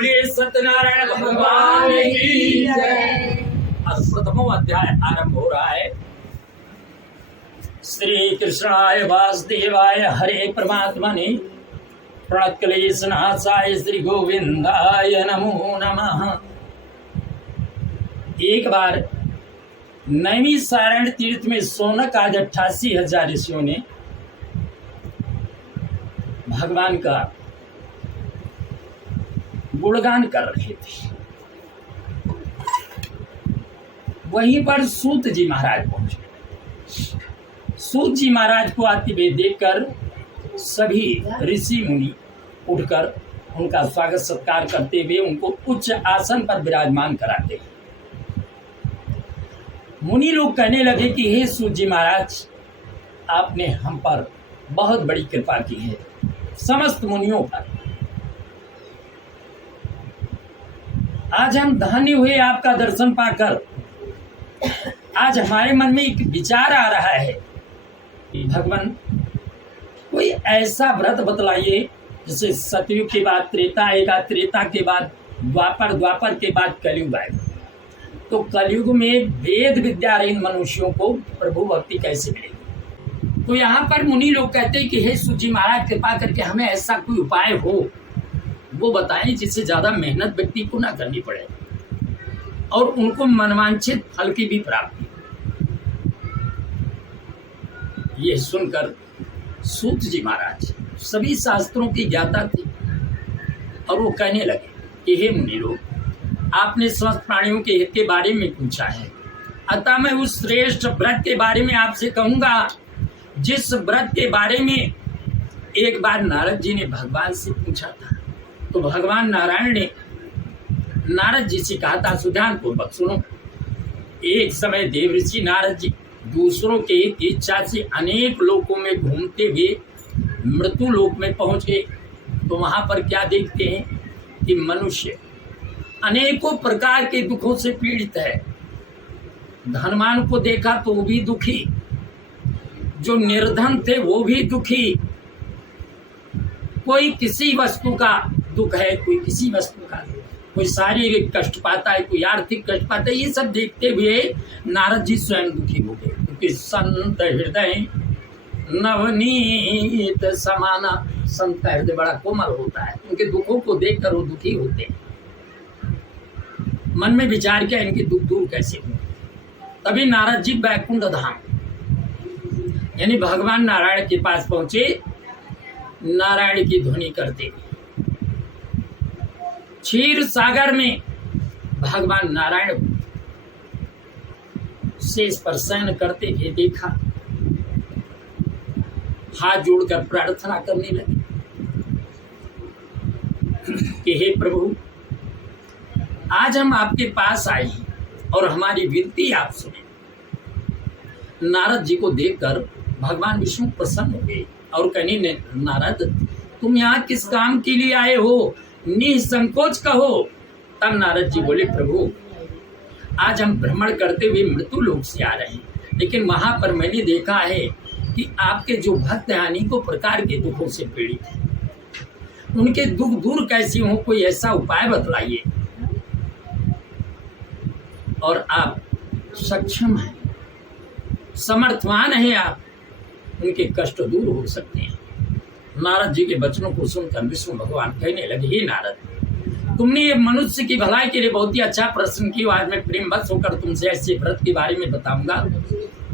बोलिए सत्यनारायण भगवान की जय। अब प्रथम अध्याय आरंभ हो रहा है। श्री कृष्णाय वासुदेवाय हरे परमात्मने प्रणतक्लेशनाशाय श्री गोविंदाय नमो नमः। एक बार नैमिषारण्य तीर्थ में सोनक आज 88,000 ऋषियों ने भगवान का गुणगान कर रहे थे। वहीं पर सूत जी महाराज पहुंचे। सूत जी महाराज को आते हुए देखकर सभी ऋषि मुनि उठकर उनका स्वागत सत्कार करते हुए उनको उच्च आसन पर विराजमान कराते। मुनि लोग कहने लगे कि हे सूत जी महाराज, आपने हम पर बहुत बड़ी कृपा की है, समस्त मुनियों पर। आज हम धन्य हुए आपका दर्शन पाकर। आज हमारे मन में एक विचार आ रहा है, भगवान कोई ऐसा व्रत बतलाइए जिसे सतयुग के बाद त्रेता आएगा, त्रेता के बाद द्वापर, द्वापर के बाद कलयुग आएगा। तो कलयुग में वेद विद्याहीन मनुष्यों को प्रभु भक्ति कैसे मिलेगी? तो यहाँ पर मुनि लोग कहते हैं कि हे सूत जी महाराज, कृपा करके हमें ऐसा कोई उपाय हो वो बताएं जिससे ज्यादा मेहनत व्यक्ति को ना करनी पड़े और उनको मनवांछित फल की भी प्राप्ति। ये सुनकर सूत जी महाराज सभी शास्त्रों की ज्ञाता थी और वो कहने लगे कि हे मुनि लोग, आपने समस्त प्राणियों के हित के बारे में पूछा है, अतः मैं उस श्रेष्ठ व्रत के बारे में आपसे कहूंगा जिस व्रत के बारे में एक बार नारद जी ने भगवान से पूछा था। तो भगवान नारायण ने नारद जी से कहा था, सुध्यान पूर्वक सुनो। एक समय देवऋषि नारद जी दूसरों के इच्छा से अनेक लोकों में घूमते हुए मृत्यु लोक में पहुंचे। तो वहां पर क्या देखते हैं कि मनुष्य अनेकों प्रकार के दुखों से पीड़ित है। धनवान को देखा तो वो भी दुखी, जो निर्धन थे वो भी दुखी। कोई किसी वस्तु का दुख है, कोई किसी वस्तु का, कोई शारीरिक कष्ट पाता है, कोई आर्थिक कष्ट पाता है। ये सब देखते हुए नारद जी स्वयं दुखी हो गए, क्योंकि संत हृदय नवनीत समाना। संत का हृदय बड़ा कोमल होता है, उनके दुखों को देखकर वो दुखी होते हैं। मन में विचार किया इनके दुख दूर कैसे हो। तभी नारद जी वैकुंठ धाम यानी भगवान नारायण के पास पहुंचे। नारायण की ध्वनि करते क्षीर सागर में भगवान नारायण शेष पर शयन करते हुए देखा। हाथ जोड़कर प्रार्थना करने लगे कि हे प्रभु, आज हम आपके पास आए हैं और हमारी विनती आप सुने। नारद जी को देखकर भगवान विष्णु प्रसन्न हो गए और कहने, नारद तुम यहाँ किस काम के लिए आए हो, निसंकोच कहो। तब नारद जी बोले, प्रभु आज हम भ्रमण करते हुए मृत्यु लोक से आ रहे हैं, लेकिन वहां पर मैंने देखा है कि आपके जो भक्त हैं अनेकों प्रकार के दुखों से पीड़ित हैं। उनके दुख दूर कैसे हो, कोई ऐसा उपाय बतलाइए। और आप सक्षम हैं, समर्थवान हैं, आप उनके कष्ट दूर हो सकते हैं। नारद जी के वचनों को सुनकर विष्णु भगवान कहने लगे, हे नारद, तुमने ये मनुष्य की भलाई के लिए बहुत ही अच्छा प्रश्न किया। आज मैं प्रेमवश होकर तुमसे ऐसे व्रत के बारे में बताऊंगा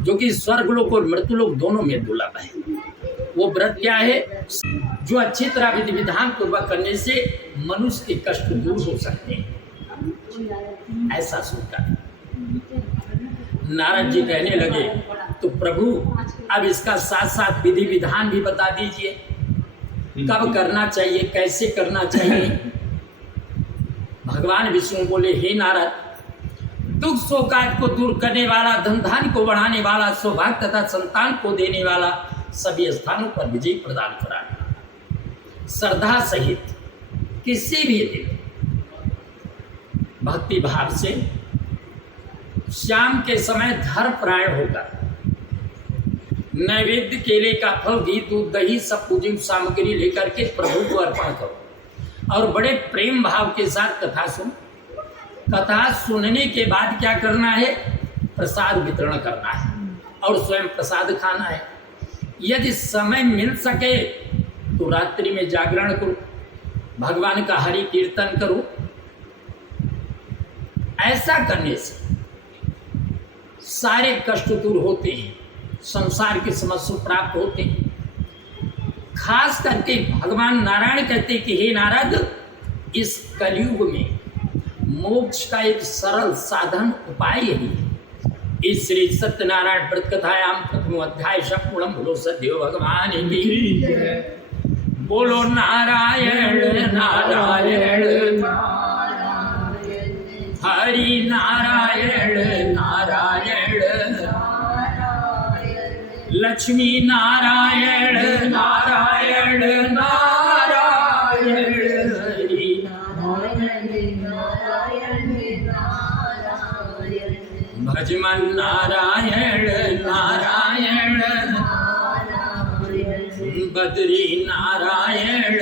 जो कि स्वर्गलोक और मृत्युलोक दोनों में दुर्लभ है। वो व्रत क्या है? जो अच्छी तरह विधि विधान पूर्वक करने से मनुष्य के कष्ट दूर हो सकते हैं। ऐसा सुनकर नारद जी कहने लगे, तो प्रभु अब इसका साथ साथ विधि विधान भी बता दीजिए, कब करना चाहिए, कैसे करना चाहिए। भगवान विष्णु बोले, हे नारद, दुख शोकात को दूर करने वाला, धन धान्य को बढ़ाने वाला, सौभाग्य तथा संतान को देने वाला, सभी स्थानों पर विजय प्रदान कराने वाला, श्रद्धा सहित किसी भी दिन भक्ति भाव से शाम के समय धर्मपरायण होकर नैवेद्य केले का फल, घी, दूध, दही सब पूजन सामग्री लेकर के प्रभु को अर्पण करो। और बड़े प्रेम भाव के साथ कथा सुन। कथा सुनने के बाद क्या करना है? प्रसाद वितरण करना है और स्वयं प्रसाद खाना है। यदि समय मिल सके तो रात्रि में जागरण करो, भगवान का हरि कीर्तन करो। ऐसा करने से सारे कष्ट दूर होते हैं, संसार की समस्या प्राप्त होते हैं। खास करके भगवान नारायण कहते कि हे नारद, इस कलयुग में मोक्ष का एक सरल साधन उपाय यही है। इस श्री सत्यनारायण व्रत कथायाम प्रथम अध्याय संपूर्ण बोलो सदैव भगवान की। बोलो नारायण नारायण हरि नारायण नारायण लक्ष्मी नारायण नारायण नारायण हरि भजमन नारायण नारायण बद्री नारायण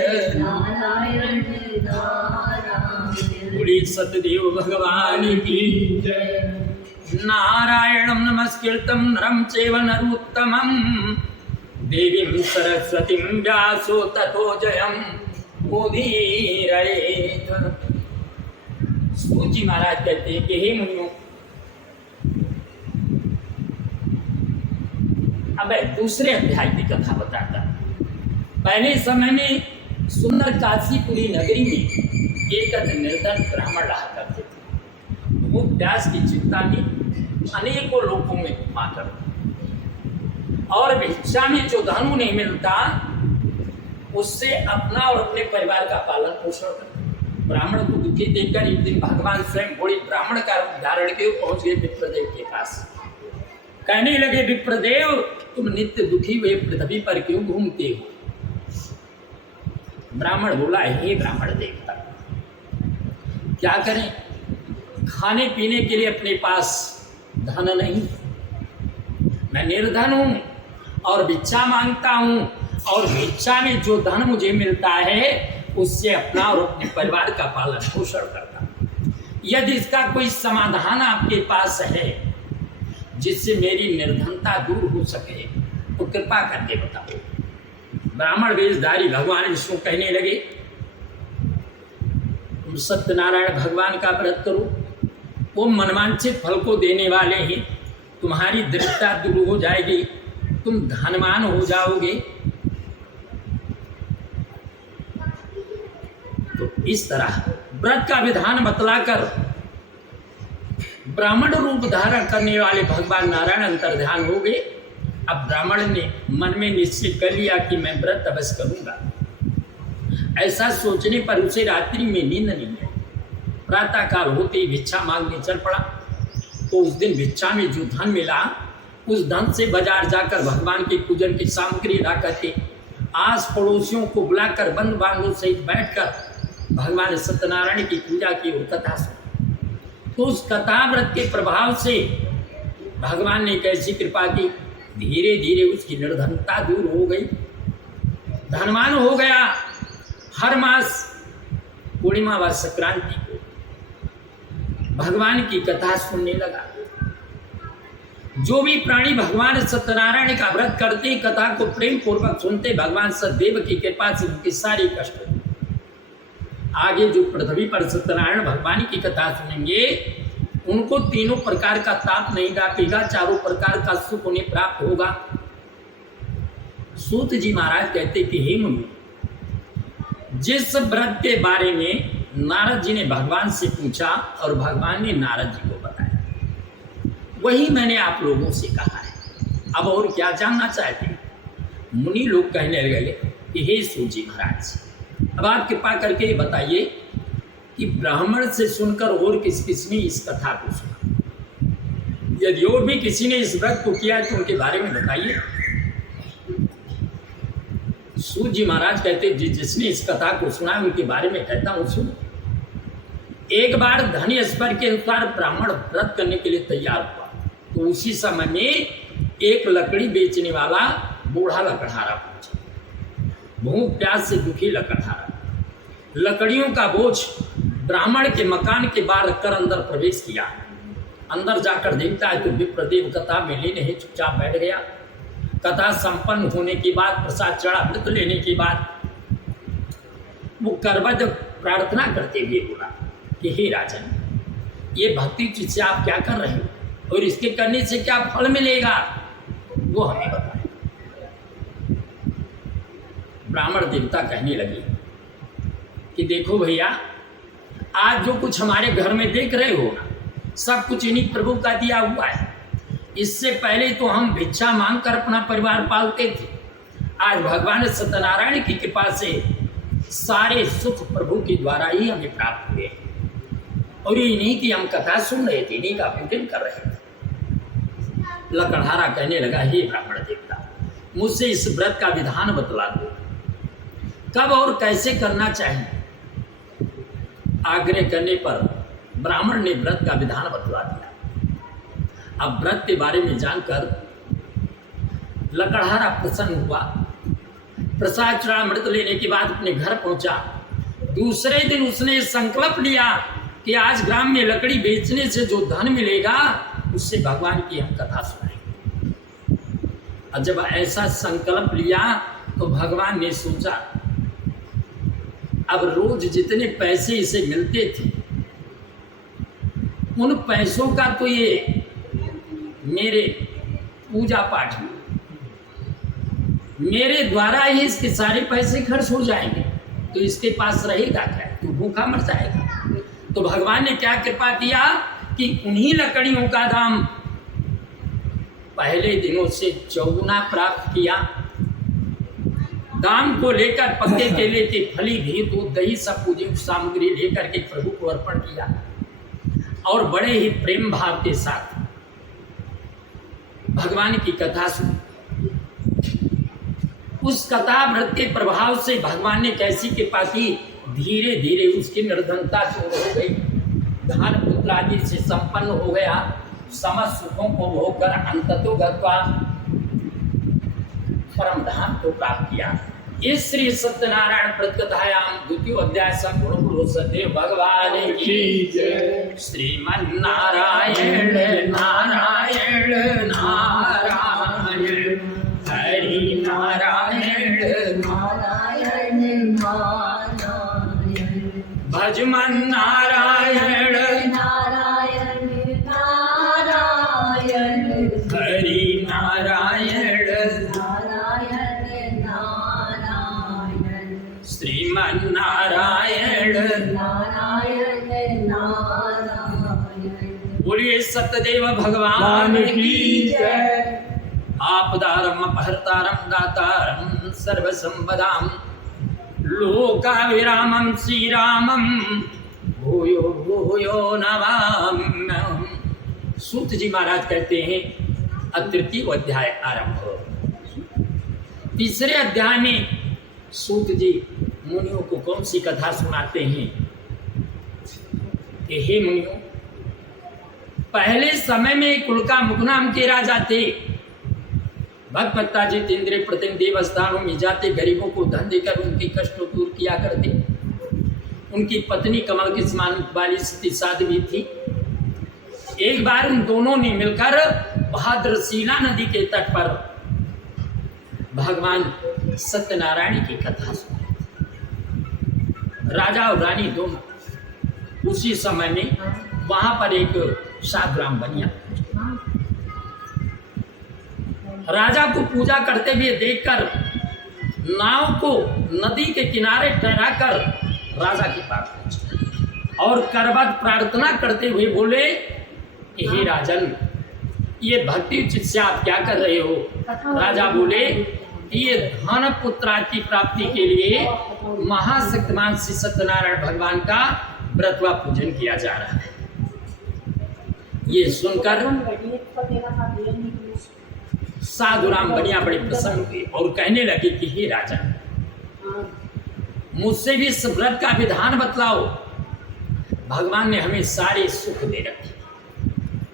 बोली सतदेव भगवान की जय। नारायणं नमस्कृतं नरं चैव नरोत्तमं देवीं सरस्वतीं व्यासो ततो जयं मुदीरयेत्। सूत जी महाराज कहते हैं कि हे मुनियों, अब दूसरे अध्याय की कथा बताता। पहले समय में सुंदर काशीपुरी नगरी में एक निर्धन ब्राह्मण रहा करते थे। वो व्यास की चिंता में अनेकों लोगों में घुमा कर और भिक्षा में जो धन नहीं मिलता उससे अपना और अपने परिवार का पालन पोषण करता। ब्राह्मण को दुखी देखकर एक दिन भगवान स्वयं बड़ी ब्राह्मण का रूप धारण के पहुंच गए विप्रदेव के पास। कहने लगे, विप्रदेव, तुम नित्य दुखी हुए पृथ्वी पर क्यों घूमते हो? ब्राह्मण बोला, हे ब्राह्मण देवता, क्या करें? खाने पीने के लिए अपने पास धन नहीं, मैं निर्धन हूं और भिक्षा मांगता हूं, और भिक्षा में जो धन मुझे मिलता है उससे अपना और अपने परिवार का पालन पोषण करता। यदि इसका कोई समाधान आपके पास है जिससे मेरी निर्धनता दूर हो सके तो कृपा करके बताओ। ब्राह्मण वेशधारी भगवान विष्णु कहने लगे, तुम सत्यनारायण भगवान का व्रत करो, वो मनवांछित फल को देने वाले हैं। तुम्हारी दरिद्रता दूर हो जाएगी, तुम धनवान हो जाओगे। तो इस तरह व्रत का विधान बतलाकर ब्राह्मण रूप धारण करने वाले भगवान नारायण अंतर्ध्यान हो गए। अब ब्राह्मण ने मन में निश्चय कर लिया कि मैं व्रत अवश्य करूंगा। ऐसा सोचने पर उसे रात्रि में नींद नहीं आई। प्रातः काल होते ही भिक्षा मांगने चल पड़ा। तो उस दिन भिक्षा में जो धन मिला उस धन से बाजार जाकर भगवान के पूजन की सामग्री ला करके आस पड़ोसियों को बुलाकर बंधु बांधवों सहित बैठकर भगवान सत्यनारायण की पूजा की और कथा सुनी। तो उस कथा व्रत के प्रभाव से भगवान ने कैसी कृपा की, धीरे धीरे उसकी निर्धनता दूर हो गई, धनवान हो गया। हर मास पूर्णिमा व संक्रांति को भगवान की कथा सुनने लगा। जो भी प्राणी भगवान सत्यनारायण का व्रत करते, कथा को प्रेम पूर्वक सुनते, भगवान सदैव की कृपा से उनके सारे कष्ट आगे जो पृथ्वी पर सत्यनारायण भगवान की कथा सुनेंगे उनको तीनों प्रकार का ताप नहीं व्यापेगा, चारों प्रकार का सुख उन्हें प्राप्त होगा। सूत जी महाराज कहते कि हे मुनि, जिस व्रत के बारे में नारद जी ने भगवान से पूछा और भगवान ने नारद जी को बताया, वही मैंने आप लोगों से कहा है। अब और क्या जानना चाहते हैं? मुनि लोग कहने लगे कि हे सूत जी महाराज, अब आप कृपा करके बताइए कि ब्राह्मण से सुनकर और किस किसने इस कथा को सुना? यदि और भी किसी ने इस व्रत को किया है तो उनके बारे में बताइए। सूत जी महाराज कहते जिसने इस कथा को सुना उनके बारे में कहता हूँ सुन। एक बार धनी स्वर के अनुसार ब्राह्मण व्रत करने के लिए तैयार हुआ तो उसी समय में एक लकड़ी बेचने वाला बूढ़ा लकड़हारा पहुंचा। भूख प्यास से दुखी लकड़हारा लकड़ियों का बोझ ब्राह्मण के मकान के बाहर रखकर अंदर प्रवेश किया। अंदर जाकर देखता है तो विप्रदेव कथा में लीन है, चुपचाप बैठ गया। कथा संपन्न होने के बाद, प्रसाद चढ़ा, व्रत लेने के बाद वो करवद प्रार्थना करते हुए बोला कि हे राजन, ये भक्ति चीज से आप क्या कर रहे हो और इसके करने से क्या फल मिलेगा, वो हमें बताएं। ब्राह्मण देवता कहने लगे कि देखो भैया, आज जो कुछ हमारे घर में देख रहे हो ना, सब कुछ इन्हीं प्रभु का दिया हुआ है। इससे पहले तो हम भिक्षा मांगकर अपना परिवार पालते थे। आज भगवान सत्यनारायण की कृपा से सारे सुख प्रभु के द्वारा ही हमें प्राप्त हुए और इन्हीं की हम कथा सुन रहे थे, इन्हीं का पूजन कर रहे थे। लकड़हारा कहने लगा, हे ब्राह्मण देवता, मुझसे इस व्रत का विधान बतला दो, कब और कैसे करना चाहिए। आग्रह करने पर ब्राह्मण ने व्रत का विधान बतला दिया। अब व्रत के बारे में जानकर लकड़हारा प्रसन्न हुआ। प्रसाद चढ़ा, अमृत लेने के बाद अपने घर पहुंचा। दूसरे दिन उसने संकल्प लिया कि आज ग्राम में लकड़ी बेचने से जो धन मिलेगा उससे भगवान की हम कथा सुनाएंगे। और जब ऐसा संकल्प लिया तो भगवान ने सोचा, अब रोज जितने पैसे इसे मिलते थे उन पैसों का तो ये मेरे पूजा पाठ में मेरे द्वारा ही इसके सारे पैसे खर्च हो जाएंगे, तो इसके पास रहेगा क्या, तो भूखा मर जाएगा। तो भगवान ने क्या कृपा किया कि उन्हीं लकड़ियों का दाम पहले दिनों से चौगुना प्राप्त किया। दाम को लेकर पक्के केले के फली, घी, दूध, दही सब पूजन सामग्री लेकर के प्रभु को अर्पण किया और बड़े ही प्रेम भाव के साथ भगवान की कथा सुनी। उस कथा व्रत के प्रभाव से भगवान ने कैसी कृपा की, धीरे धीरे उसकी निर्धनता दूर हो गई, धन पुत्र आदि से संपन्न हो गया, समस्त सुखों को भोगकर अंततो गत्वा परम धाम को प्राप्त किया। इस श्री सत्यनारायण व्रतकथायाम द्वितीय अध्याय संपूर्ण गुरु सदेव भगवान की जय। श्रीमन्नारायण नारायण नारायण हरि नारायण नारायण नारायण भजमन नारायण नारायण नारायण हरि नारायण नारायण नारायण श्रीमन्नारायण नारायण नारायण। बोलिए सत्यदेव भगवान की जय। आपदारम अपहर्तारम दातारम सर्वसंपदाम लोकाविरामं श्रीरामं भूयो भूयो नमाम्यहम्। सूत जी महाराज कहते हैं, अब तृतीय अध्याय आरंभ। तीसरे अध्याय में सूत जी मुनियों को कौन सी कथा सुनाते हैं कि हे मुनियों, पहले समय में कुलका मुख नाम के राजा थे। भगवत्ता जितेंद्र प्रतिदिन देवस्थानों में जाते, गरीबों को धन देकर उनके कष्ट दूर किया करते। उनकी पत्नी कमल के समान वाली स्थिति साध्वी थी। एक बार उन दोनों ने मिलकर भाद्रशीला नदी के तट पर भगवान सत्यनारायण की कथा सुनाई। राजा और रानी दोनों उसी समय में वहां पर एक साधुराम बनिया राजा को पूजा करते हुए देखकर नाव को नदी के किनारे ठहराकर राजा के पास पहुंचे और करवत प्रार्थना करते हुए बोले, हे राजन, ये भक्ति उचित से आप क्या कर रहे हो। राजा बोले, ये धन पुत्र की प्राप्ति के लिए महाशक्तिमान श्री सत्यनारायण भगवान का व्रत व पूजन किया जा रहा है। ये सुनकर साधुराम बनिया बड़े प्रसन्न हुए और कहने लगे कि हे राजा, मुझसे भी इस व्रत का विधान बतलाओ। भगवान ने हमें सारे सुख दे रखे,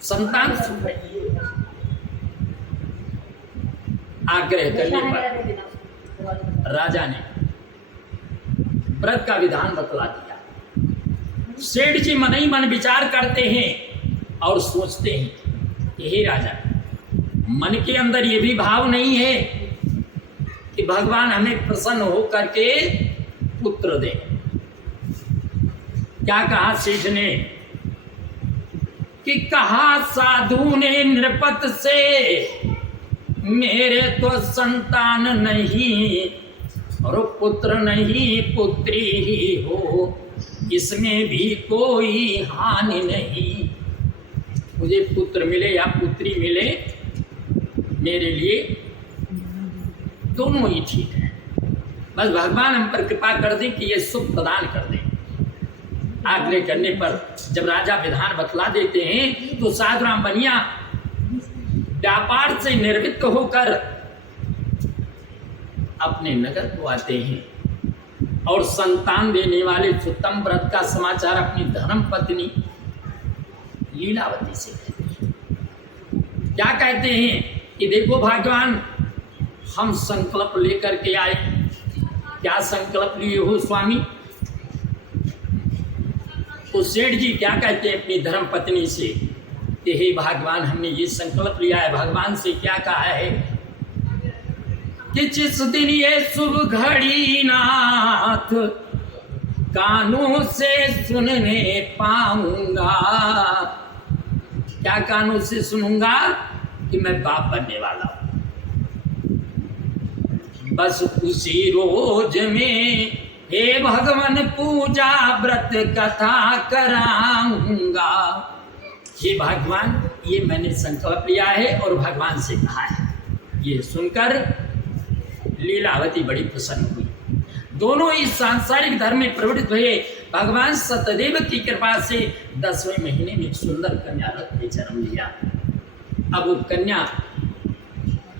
संतान सुख है। आग्रह करने पर राजा ने व्रत का विधान बतला दिया। सेठ जी मन ही मन विचार करते हैं और सोचते हैं कि हे राजा, मन के अंदर ये भी भाव नहीं है कि भगवान हमें प्रसन्न हो करके पुत्र दे। क्या कहा सेठ ने कि कहा साधु ने नृपत से, मेरे तो संतान नहीं और पुत्र नहीं पुत्री ही हो, इसमें भी कोई हानि नहीं। मुझे पुत्र मिले या पुत्री मिले, मेरे लिए दोनों ही ठीक है। बस भगवान हम पर कृपा कर दें कि ये सुख प्रदान कर दें। आग्रह करने पर जब राजा विधान बतला देते हैं तो साधु राम बनिया व्यापार से निर्वृत्त होकर अपने नगर को आते हैं और संतान देने वाले उत्तम व्रत का समाचार अपनी धर्म पत्नी लीलावती से कहते हैं। क्या कहते हैं कि देखो भगवान, हम संकल्प लेकर के आए। क्या संकल्प लिए हो स्वामी? तो सेठ जी क्या कहते हैं अपनी धर्म पत्नी से कि हे भगवान, हमने ये संकल्प लिया है। भगवान से क्या कहा है कि जिस दिन ये शुभ घड़ी नाथ कानों से सुनने पाऊंगा। क्या कानों से सुनूंगा? कि मैं बाप बनने वाला हूं। बस उसी रोज में हे भगवान पूजा व्रत कथा कराऊंगा। हे भगवान, ये मैंने संकल्प लिया है और भगवान से कहा है। ये सुनकर लीलावती बड़ी प्रसन्न हुई। दोनों इस सांसारिक धर्म में प्रवृत्त हुए। भगवान सतदेव की कृपा से 10वें महीने में एक सुंदर कन्या रथ ने जन्म लिया। अब वो कन्या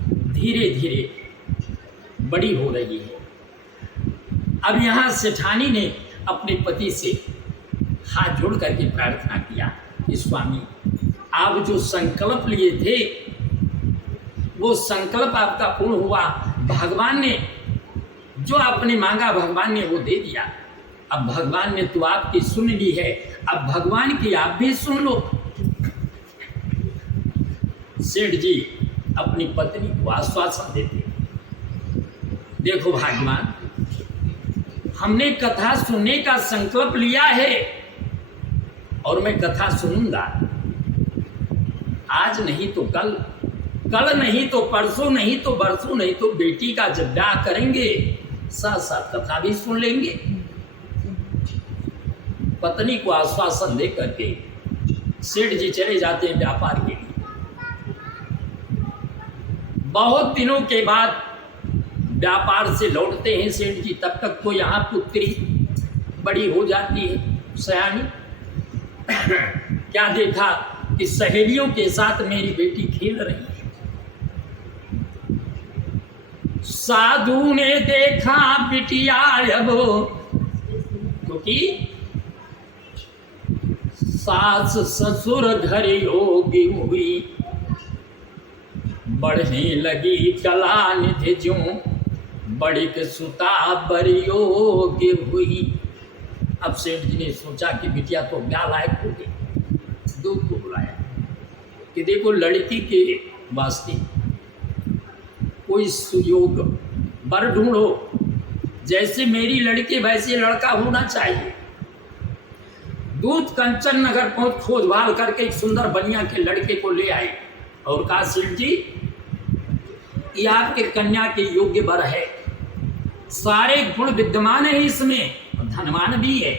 धीरे धीरे बड़ी हो रही है। अब यहाँ सेठानी ने अपने पति से हाथ जोड़ करके प्रार्थना किया कि स्वामी, आप जो संकल्प लिए थे वो संकल्प आपका पूर्ण हुआ। भगवान ने जो आपने मांगा, भगवान ने वो दे दिया। अब भगवान ने तो आपकी सुन ली है, अब भगवान की आप भी सुन लो। सेठ जी अपनी पत्नी को आश्वासन देते, देखो भगवान, हमने कथा सुनने का संकल्प लिया है और मैं कथा सुनूंगा। आज नहीं तो कल, कल नहीं तो परसों, नहीं तो बरसों, नहीं तो बेटी का जब ब्याह करेंगे साथ साथ कथा भी सुन लेंगे। पत्नी को आश्वासन दे करके सेठ जी चले जाते हैं व्यापार के लिए। बहुत दिनों के बाद व्यापार से लौटते हैं सेठ जी। तब तक तो यहाँ पुत्री बड़ी हो जाती है, सयानी। क्या देखा कि सहेलियों के साथ मेरी बेटी खेल रही है। साधु ने देखा बिटिया अब, क्योंकि सास ससुर घर योगी हुई, बढ़ने लगी कला निधि ज्यों, बड़िक सुता बरियोगी हुई। अब सेठ जी ने सोचा कि बिटिया तो ब्याह लायक हो गई। दूध को बुलाया कि देखो लड़की के वास्ते कोई सुयोग वर ढूंढो, जैसे मेरी लड़की वैसे लड़का होना चाहिए। दूध कंचन नगर पहुंच खोज भाल करके एक सुंदर बनिया के लड़के को ले आए और कहा, सेठ जी ये आपके कन्या के योग्य वर है, सारे गुण विद्यमान है इसमें, धनवान भी है।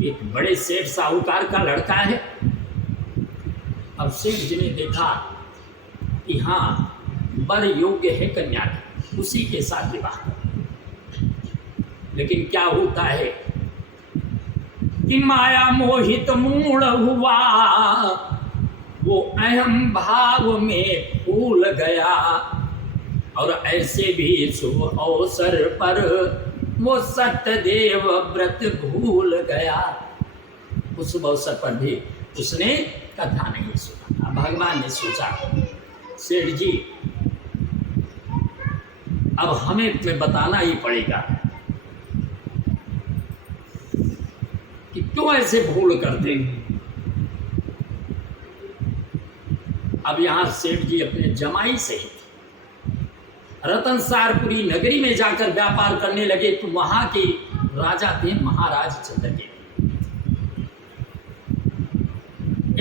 एक बड़े सेठ साहूकार का लड़का है। अब सेठ जी ने देखा कि हाँ वर योग्य है कन्या का, उसी के साथ विवाह कर। लेकिन क्या होता है कि माया मोहित मूढ़ हुआ, वो अहम भाव में फूल गया और ऐसे भी शुभ अवसर पर वो सत्यदेव व्रत भूल गया। उस शुभ अवसर पर भी उसने कथा नहीं सुना। भगवान ने सोचा, सेठ जी अब हमें तुम्हें बताना ही पड़ेगा कि क्यों ऐसे भूल करते हैं। अब यहां सेठ जी अपने जमाई सहित रतनसारपुरी नगरी में जाकर व्यापार करने लगे, तो वहां के राजा थे महाराज चंद्रकेतु।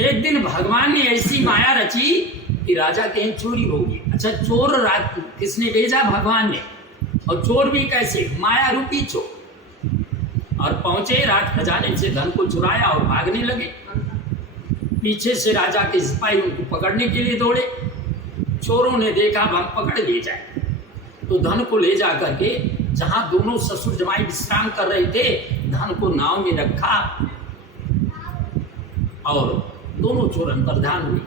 एक दिन भगवान ने ऐसी माया रची कि राजा कहीं चोरी होगी। अच्छा, चोर किसने भेजा? भगवान ने। और चोर भी कैसे? माया रूपी चोर। और पहुंचे, राज खजाने से धन को चुराया और भागने लगे। पीछे से राजा के सिपाही उनको पकड़ने के लिए दौड़े। चोरों ने देखा हम पकड़ ले जाए, तो धन को ले जा करके जहां दोनों ससुर जमाई विश्राम कर रहे थे, धन को नाव में रखा और दोनों चोर अंतर्ध्यान हुए।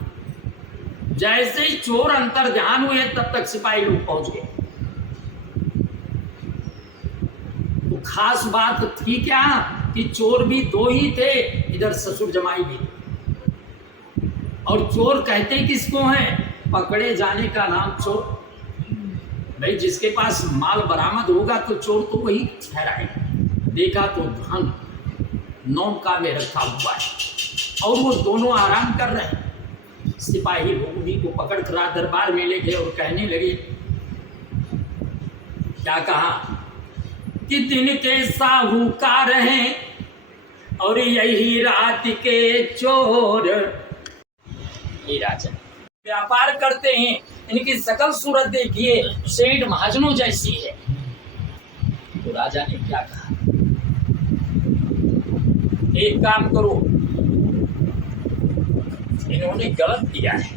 जैसे ही चोर अंतर्ध्यान हुए तब तक सिपाही लोग पहुंच गए। तो खास बात थी क्या कि चोर भी दो ही थे, इधर ससुर जमाई भी। और चोर कहते किसको हैं? पकड़े जाने का नाम चोर। भाई, जिसके पास माल बरामद होगा तो चोर तो वही ठहराएगा। देखा तो धन नौका में रखा हुआ है और वो दोनों आराम कर रहे हैं। सिपाही लोग उन्हीं को पकड़ कर दरबार में ले गए और कहने लगे, क्या कहा कि दिन के साहूकार हैं और यही रात के चोर। ये राजा व्यापार करते हैं, इनकी सकल सूरत देखिए सेठ महाजनों जैसी है। तो राजा ने क्या कहा, एक काम करो, इन्होंने गलत किया है,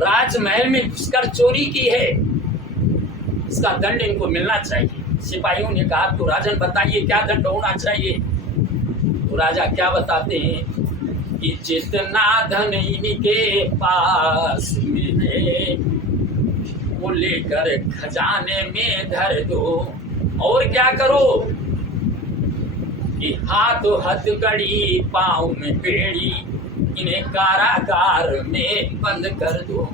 राजमहल में घुसकर चोरी की है, इसका दंड इनको मिलना चाहिए। सिपाहियों ने कहा, तो राजन बताइए क्या दंड होना चाहिए। तो राजा क्या बताते हैं कि जितना धन इनके पास में है वो लेकर खजाने में धर दो, और क्या करो कि हाथों हथकड़ी पाँव में बेड़ी, इन्हें कारागार में बंद कर दो।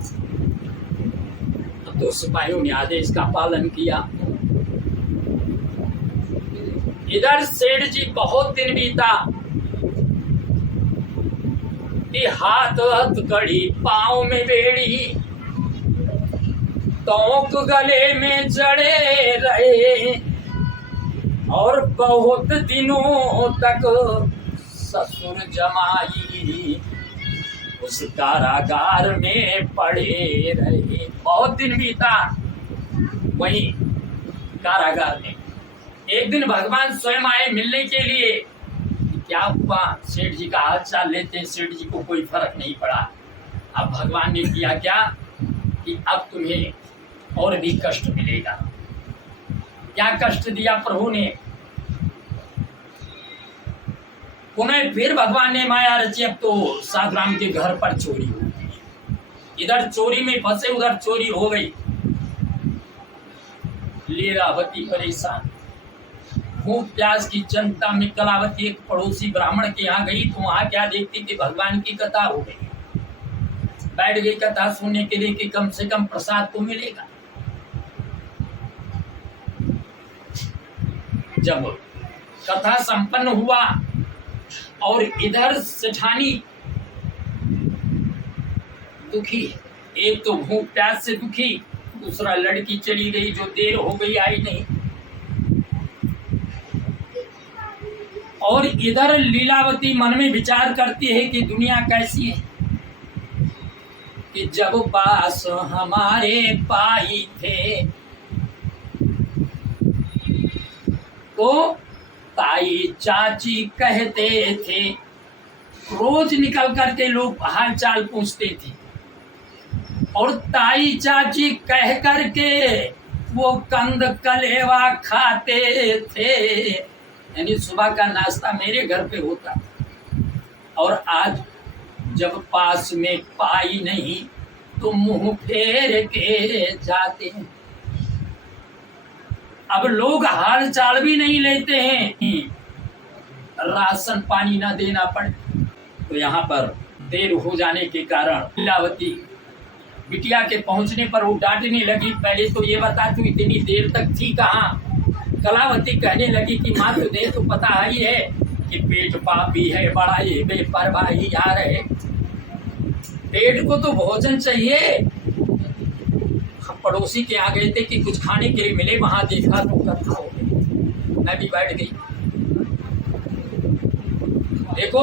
तो सिपाहियों ने आदेश का पालन किया। इधर सेठ जी बहुत दिन बीता कि हाथ हथकड़ी पाँव में बेड़ी, तोक गले में जड़े रहे और बहुत दिनों तक ससुर जमाई उस कारागार में पड़े रहे। बहुत दिन बीता वही कारागार में। एक दिन भगवान स्वयं आए मिलने के लिए। क्या हुआ? सेठ जी का हाल चाल लेते, सेठ जी को कोई फर्क नहीं पड़ा। अब भगवान ने किया क्या कि अब तुम्हें और भी कष्ट मिलेगा। क्या कष्ट दिया प्रभु ने? पुनः फिर भगवान ने माया रची। अब तो साधुराम के घर पर चोरी हो गई। इधर चोरी में फंसे, उधर चोरी हो गई। लीलावती परेशान, खूब प्यास की जनता में कलावती एक पड़ोसी ब्राह्मण के यहाँ गई, तो वहां क्या देखती कि भगवान की कथा हो गई। बैठ गई कथा सुनने के लिए कि कम से कम प्रसाद तो मिलेगा। जब कथा संपन्न हुआ और इधर सेठानी दुखी, एक तो भूख प्यास से दुखी, दूसरा लड़की चली गई जो देर हो गई आई नहीं, और इधर लीलावती मन में विचार करती है कि दुनिया कैसी है कि जब पास हमारे पाई थे तो ताई चाची कहते थे, रोज निकल करके लोग हाल चाल पूछते थे और ताई चाची कह करके वो कंद कलेवा खाते थे। यानी सुबह का नाश्ता मेरे घर पे होता था और आज जब पास में पाई नहीं तो मुंह फेर के जाते हैं। अब लोग हाल चाल भी नहीं लेते हैं, राशन पानी ना देना पड़े। तो यहाँ पर देर हो जाने के कारण लीलावती बिटिया के पहुंचने पर वो डांटने लगी, पहले तो ये बता तू इतनी देर तक थी कहाँ। कलावती कहने लगी कि माँ तुझे तो पता ही है कि पेट पापी है बड़ा ये बेपरवाही यार है, पेट को तो भोजन चाहिए। हम पड़ोसी के यहाँ गए थे कि कुछ खाने के लिए मिले, वहां देखा तो कथा हो गई, मैं भी बैठ गई। देखो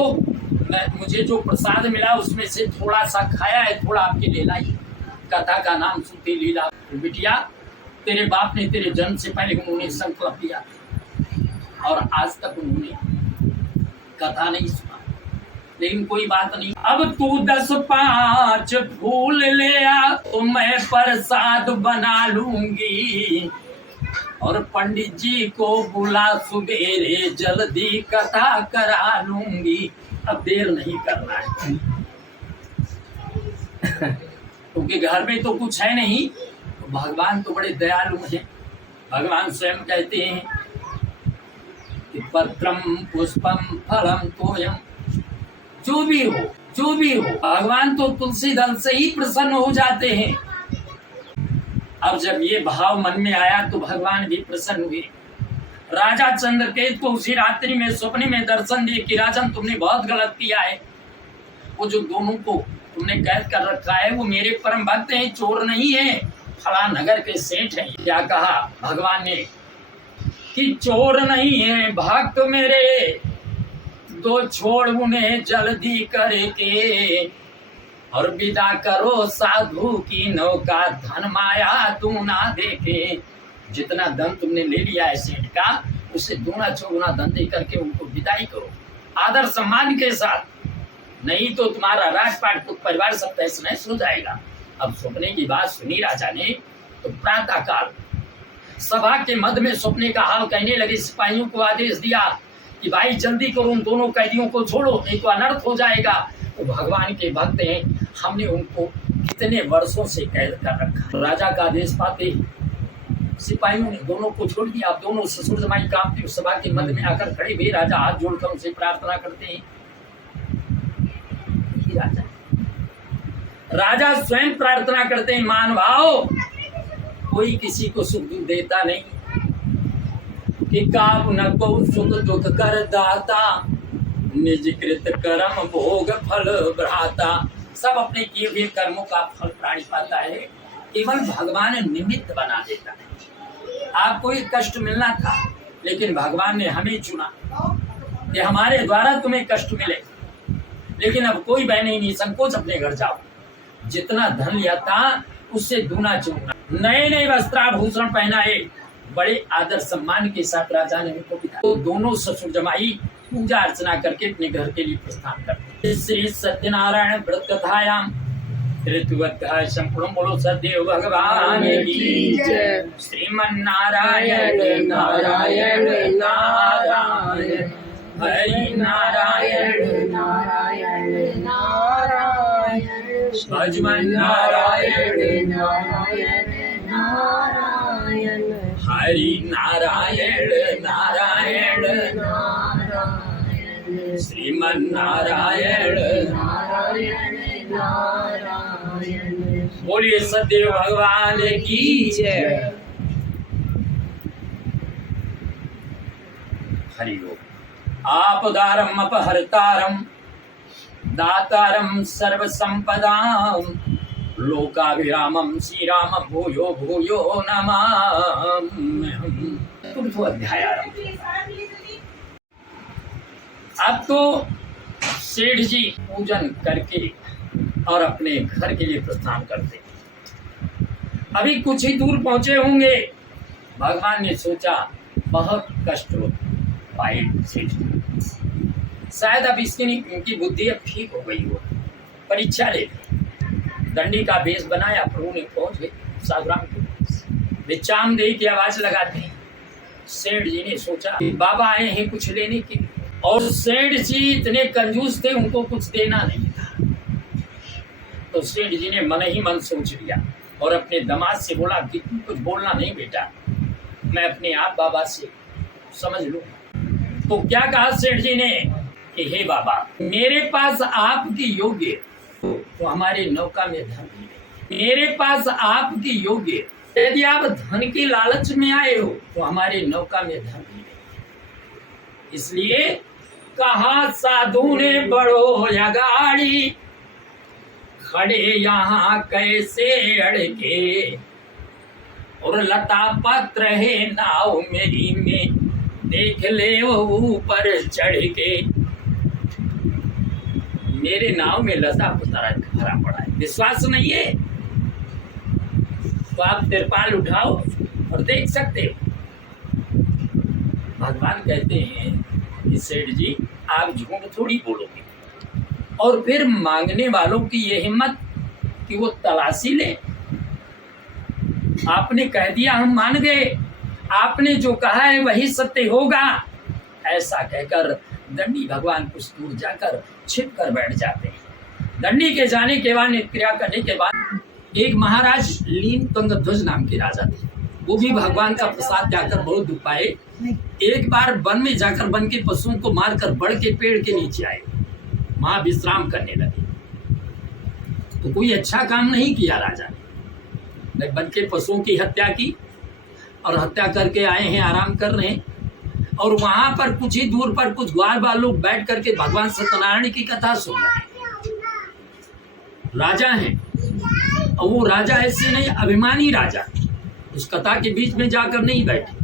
मुझे जो प्रसाद मिला उसमें से थोड़ा सा खाया है, थोड़ा आपके लिए लाई। कथा का नाम सुनती लीला। बिटिया तेरे बाप ने तेरे जन्म से पहले उन्होंने संकल्प लिया और आज तक उन्होंने कथा नहीं सुना, लेकिन कोई बात नहीं। अब तू 10-5 फूल ले आ तो मैं प्रसाद बना लूंगी, और पंडित जी को बुला सुबेरे जल्दी कथा करा लूंगी। अब देर नहीं करना है क्योंकि घर में तो कुछ है नहीं। तो भगवान तो बड़े दयालु हैं। भगवान स्वयं कहते हैं कि पत्रम पुष्पम फलम तोयम, जो भी हो भगवान तो तुलसी दल से ही प्रसन्न हो जाते हैं। अब जब ये भाव मन में आया तो भगवान भी प्रसन्न हुए। राजा चंद्रकेतु को उसी रात्रि में सपने में दर्शन दिए कि राजन तुमने बहुत गलत किया है, वो जो दोनों को तुमने कैद कर रखा है वो मेरे परम भक्त हैं, चोर नहीं है, फला नगर के सेठ हैं। क्या कहा भगवान ने कि चोर नहीं है भक्त मेरे, तो छोड़ उन्हें जल्दी करके और विदा करो साधु की नौका, धन माया तू ना देखे। जितना धन तुमने ले लिया है सेठ का, उससे दूना चौगुना धन दे करके उनको विदाई करो आदर सम्मान के साथ, नहीं तो तुम्हारा राजपाट परिवार सब तहस नहस हो जाएगा। अब सपने की बात सुनी राजा ने तो प्रातः काल सभा के मध्य में सपने का हाल कहने लगे। सिपाहियों को आदेश दिया कि भाई जल्दी करो, उन दोनों कैदियों को छोड़ो, नहीं तो अनर्थ हो जाएगा। वो भगवान के भक्त हैं, हमने उनको कितने वर्षों से कैद कर रखा। राजा का आदेश पाते सिपाहियों ने दोनों को छोड़ दिया। अब दोनों ससुर जमाई कांपते सभा के मध्य में आकर खड़े हुए। राजा हाथ जोड़कर उनसे प्रार्थना करते हैं। राजा स्वयं प्रार्थना करते हैं, मान भाव कोई किसी को सुख दुख देता नहीं, कि काब न को सुख दुख कर दाता, निज कृत कर्म भोग फल भ्राता। सब अपने किए हुए कर्मों का फल प्राणी पाता है, केवल भगवान निमित्त बना देता है। आपको ये कष्ट मिलना था, लेकिन भगवान ने हमें चुना कि हमारे द्वारा तुम्हें कष्ट मिले। लेकिन अब कोई भय नहीं, संकोच, अपने घर जाओ। जितना धन लिया था उससे दूना चुना, नए नए वस्त्राभूषण पहनाए, बड़े आदर सम्मान के साथ राजा ने उनको बिठाया। तो दोनों ससुर जमाई पूजा अर्चना करके अपने घर के लिए प्रस्थान करते। श्री सत्यनारायण व्रत कथायाम ऋतुवत्ता संपूर्ण बोलो सदैव भगवान की जय। श्रीमन्नारायण नारायण नारायण हरि नारायण नारायण नारायण भजमन नारायण नारायण नारायण हरि नारायण नारायण नारायण श्रीमन्नारायण नारायण नारायण। बोलिए सदैव भगवान की जय। हरि ओम। आपदारम अपहर्तारम दातारम सर्व संपदाम लोकाभिरामम श्री राम भूयो भूयो नमाम्यहम्। चतुर्थ अध्याय आरंभ। अब तो सेठ जी पूजन करके और अपने घर के लिए प्रस्थान करते। अभी कुछ ही दूर पहुंचे होंगे, भगवान ने सोचा बहुत कष्ट पाए सेठ जी, शायद अब इनकी बुद्धि अब ठीक हो गई हो, परीक्षा ले दंडी का भेष बनाया, प्रभु ने पहुंच गए साधुराम के विचाम दे की आवाज लगाते हैं। सेठ जी ने सोचा बाबा आए हैं कुछ लेने के लिए, और सेठ जी इतने कंजूस थे, उनको कुछ देना नहीं था। तो सेठ जी ने मन ही मन सोच लिया और अपने दामाद से बोला कि तुम कुछ बोलना नहीं बेटा, मैं अपने आप बाबा से समझ लूँ। तो क्या कहा सेठ जी ने कि हे बाबा, मेरे पास आपकी योग्य तो हमारे नौका में धन नहीं, मेरे पास आपकी योग्य, यदि आप धन के लालच में आए हो तो हमारे नौका में धन नहीं है। इसलिए कहा साधु ने बड़ो अगाड़ी, खड़े यहाँ कैसे अड़के, और लता पत्र है नाव मेरी में, देख ले वो ऊपर चढ़ के। मेरे नाव में लता पत्र भरा पड़ा है, विश्वास नहीं है तो आप तिरपाल उठाओ और देख सकते हो। भगवान कहते हैं कि सेठ जी आप झूठ थोड़ी बोलोगे, और फिर मांगने वालों की ये हिम्मत कि वो तलाशी ले। आपने कह दिया हम मान गए, आपने जो कहा है वही सत्य होगा, ऐसा कहकर दंडी भगवान कुछ दूर जाकर छिप कर बैठ जाते हैं। दंडी के जाने के बाद, क्रिया करने के बाद, एक महाराज लीन तुंगध्वज नाम के राजा थे। वो भी भगवान का प्रसाद जाकर बहुत दुख पाए। एक बार वन में जाकर वन के पशुओं को मारकर बढ़ के पेड़ के नीचे आए, वहां विश्राम करने लगे। तो कोई अच्छा काम नहीं किया राजा ने, वन के पशुओं की हत्या की, और हत्या करके आए हैं, आराम कर रहे हैं। और वहां पर कुछ ही दूर पर कुछ ग्वालबाल लोग बैठ करके भगवान सत्यनारायण की कथा सुन रहे हैं। राजा हैं, और वो राजा ऐसे नहीं, अभिमानी राजा, उस कथा के बीच में जाकर नहीं बैठे।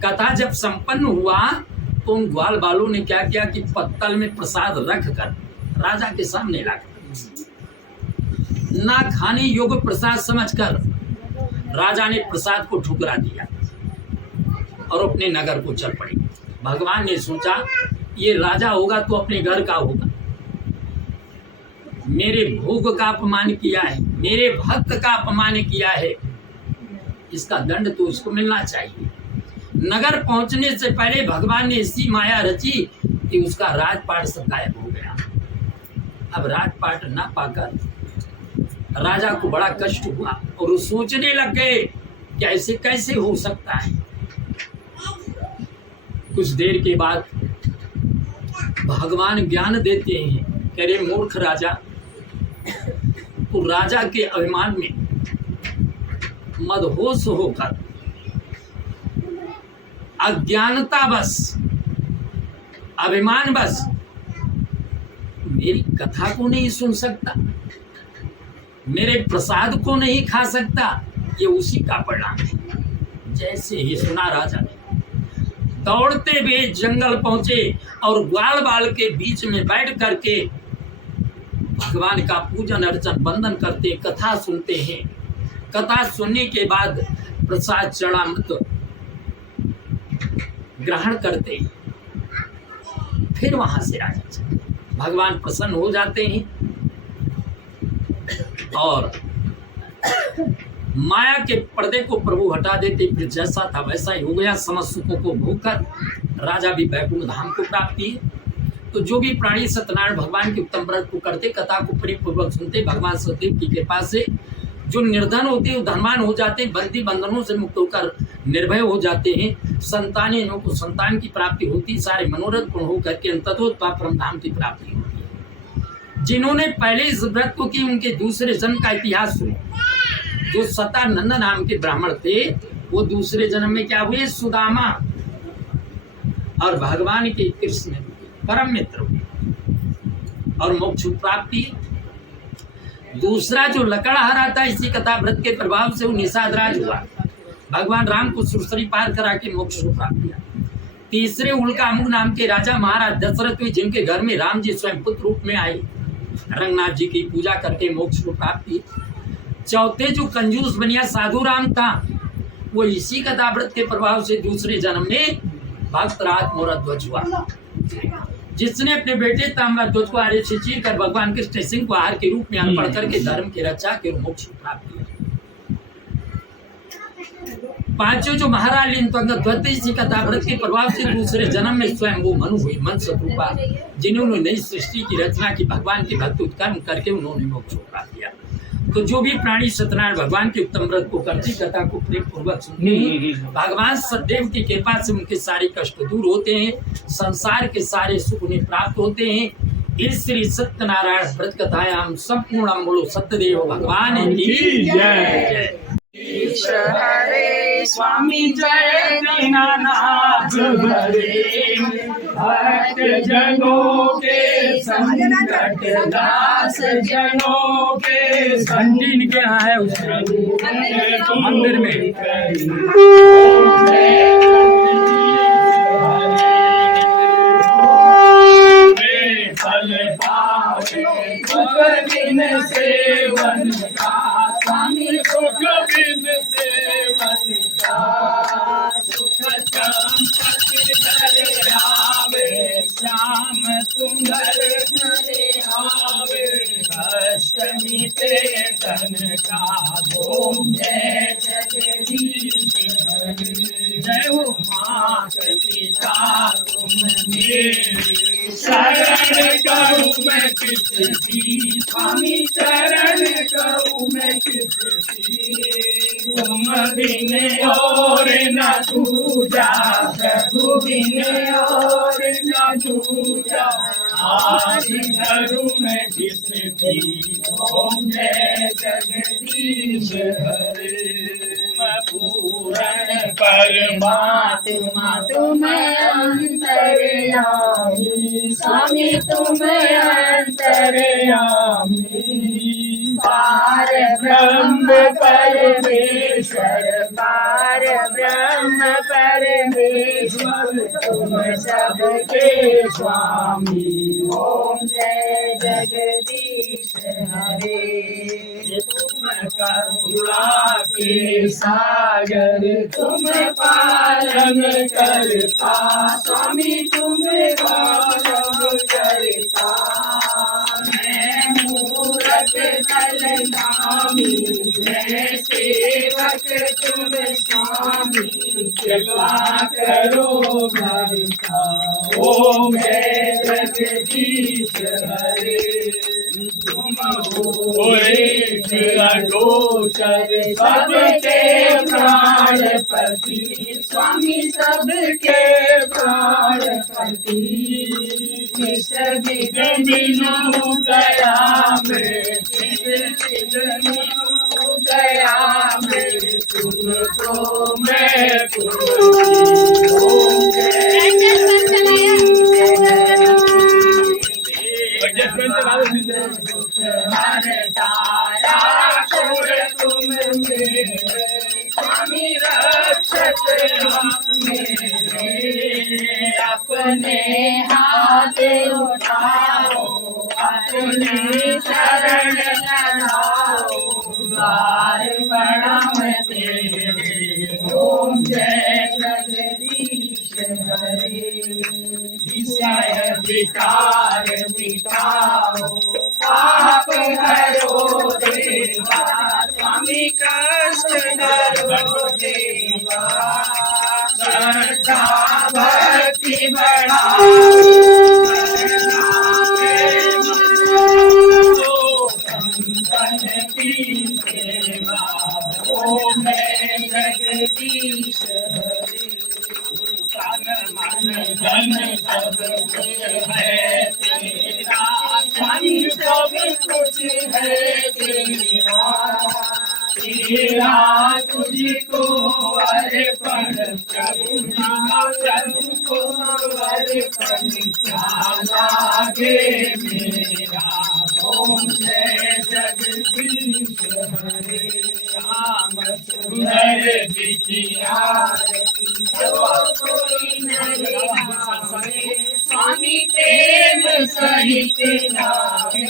कथा जब संपन्न हुआ तो उन ग्वाल बालों ने क्या किया कि पत्तल में प्रसाद रख कर राजा के सामने ला, ना खाने योग्य प्रसाद समझकर राजा ने प्रसाद को ठुकरा दिया और अपने नगर को चल पड़े। भगवान ने सोचा ये राजा होगा तो अपने घर का होगा, मेरे भोग का अपमान किया है, मेरे भक्त का अपमान किया है, इसका दंड तो इसको मिलना चाहिए। नगर पहुंचने से पहले भगवान ने ऐसी माया रची कि उसका राजपाट सब गायब हो गया। अब राजपाट ना पाकर राजा को बड़ा कष्ट हुआ और वो सोचने लग गए कि ऐसे कैसे हो सकता है। कुछ देर के बाद भगवान ज्ञान देते हैं, कह रहे मूर्ख राजा, तो राजा के अभिमान में मदहोश होकर अज्ञानता बस, अभिमान बस मेरी कथा को नहीं सुन सकता, मेरे प्रसाद को नहीं खा सकता, ये उसी का परिणाम है। जैसे ही सुना राजा ने दौड़ते हुए जंगल पहुंचे और ग्वाल बाल के बीच में बैठ करके भगवान का पूजन अर्चन वंदन करते, कथा सुनते हैं। कथा सुनने के बाद प्रसाद चढ़ामृत ग्रहण करते, फिर वहां से राजा चले। भगवान प्रसन्न हो जाते हैं और माया के पर्दे को प्रभु हटा देते, फिर जैसा था वैसा ही हो गया। समस्त सुखों को भोगकर राजा भी बैकुंठ धाम को प्राप्ति है। तो जो भी प्राणी सत्यनारायण भगवान के उत्तम व्रत को करते, कथा को प्रेम पूर्वक सुनते, भगवान सत्यदेव की कृपा से जो निर्धन होते हैं वो धनवान हो जाते हैं, बंदी बंधनों से मुक्त होकर निर्भय हो जाते हैं। संतानों को संतान की प्राप्ति होती, सारे मनोरथ पूर्ण होकर के अंततः परम धाम की प्राप्ति होती है। जिन्होंने पहले इस व्रत को की उनके दूसरे जन्म का इतिहास सुनो। जो सतानंद नाम के ब्राह्मण थे वो दूसरे जन्म में क्या हुए, सुदामा और भगवान के कृष्ण परम मित्र हुए और मोक्ष प्राप्ति। दूसरा जो लकड़हारा था, इसी कथा व्रत के प्रभाव से वो निषादराज हुआ, भगवान राम को सुरसरी पार करा के मोक्ष को प्राप्त किया। तीसरे उल्कामुख नाम के राजा महाराज दशरथ हुए, जिनके घर में राम जी स्वयं पुत्र रूप में आए, रंगनाथ जी की पूजा करके मोक्ष को प्राप्त की। चौथे जो कंजूस बनिया साधु राम था, वो इसी कथा व्रत के प्रभाव से दूसरे जन्म में भक्तराज मोरध्वज हुआ, जिसने अपने बेटे ताम्रध्वज को आर्य से चीर कर भगवान कृष्ण सिंह को आहार के रूप में अर्पण करके धर्म की रक्षा के मोक्ष प्राप्त किया। पांचों जो महाराज ध्वज इसी कथा व्रत के प्रभाव से दूसरे जन्म में स्वयं वो मनु हुई, मन स्वरूपा, जिन्होंने नई सृष्टि की रचना की, भगवान के भक्त उत्कर्म करके उन्होंने मोक्ष प्राप्त किया। तो जो भी प्राणी सत्यनारायण भगवान के उत्तम व्रत को करते, कथा को प्रेम पूर्वक सुनते हैं, भगवान सदैव की कृपा से उनके सारे कष्ट दूर होते हैं, संसार के सारे सुख उन्हें प्राप्त होते हैं। इस श्री सत्यनारायण व्रत कथायाम संपूर्ण बोलो सत्यदेव भगवान की जय। हरे स्वामी जय दीनानाथ हरे, भक्त जनों के संकट दास जनों के संगीन के यहाँ है उस मंदिर में। फल पावे सुख बिन सेवन का, स्वामी सुख बिन सेवन का, सुख संपत्ति घर आवे, श्याम सुंदर घर आवे, कष्ट मिटे तन का, ओम जय जगदीश हरे। जय हो मात पिता तुम मेरी, शरण करूं मैं किसकी, स्वामी शरण करूं मैं किसकी, तुम बिन और न दूजा, प्रभु बिन और न दूजा, आज करूं मैं किसकी, ओम जय जगदीश हरे। पूर्ण परमात्मा तुम अंतर्यामी, स्वामी तुम अंतर्यामी, पार ब्रह्म परमेश्वर, पार ब्रह्म परमेश्वर, तुम सबके स्वामी, ओम जय जगदीश हरे। तुम करुणा के सागर, तुम पालन करता, स्वामी तुम पालन करता, मैं मूरत दलनामी, मैं सेवक तुम स्वामी, कृपा करो भरता, ओम जय जगदीश हरे। तुम हो एक अगोचर सबके प्राणपति, स्वामी सबके प्राणपति, किस विध बिनु दया में, किस विध बिनु दया में, तुमको मैं पूजी, ओम तारा छोड़ तुम मेरे, स्वामी रक्षक मेरे, अपने हाथ उठाओ, अपने शरण लगाओ, द्वार बड़ा तेरे, ओम जय जगदीश हरे। विषय विकार मिटाओ, पाप हरो देवा, स्वामी कष्ट हरो देवा, श्रद्धा भक्ति बढ़ाओ, संतन की सेवा, ओम जगदीश हरे। तन मन धन सब है तेरा, स्वामी सब कुछ है तेरा, तेरा तुझको अर्पण, प्रभु प्रभु को अर्पण, क्या लागे मेरा, ओम जय जगदीश हरे। श्याम सुंदर दिखिया, कोई नहीं भावे, स्वामी प्रेम सहित लागे,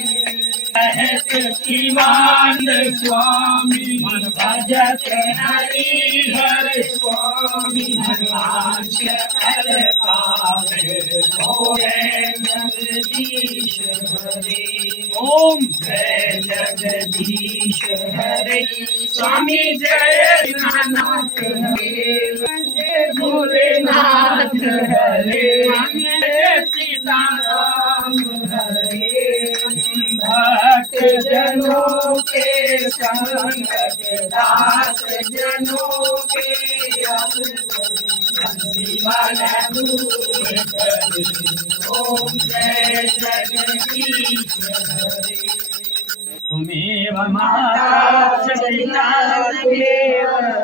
कहत शिवानंद स्वामी, मन भजत हरि हर स्वामी, भगवान फल पावे, ओम जय जगदीश हरे। ओम जय जगदीश हरे, स्वामी जय नाथ हरे, जय भोलेनाथ हरे, जय सीताराम हरे, भक्त जनों के संग दास जनों के जीवन दूर करे। ओम जय जगदीश हरे। तुमेव माता च पिता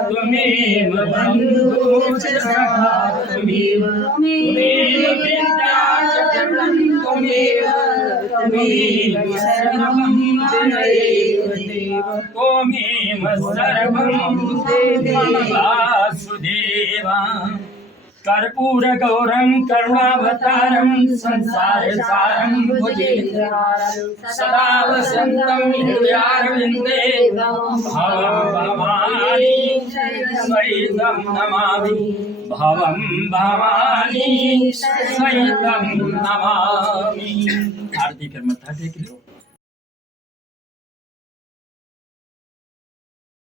तुमेव बन्धु च सखा तुमेव विद्या च जगन् तुमेव सर्वं ममैव देव त्वमेव सर्वं मम वासुदेव। कर्पूरगौरं करुणावतारं संसारसारं भुजगेन्द्रहारं सदा वसन्तं हृदयारविन्दे भवं भवानी सहितं नमामि। भवं भवानी सहितं नमामि। आरती कर मत्था टेक लो।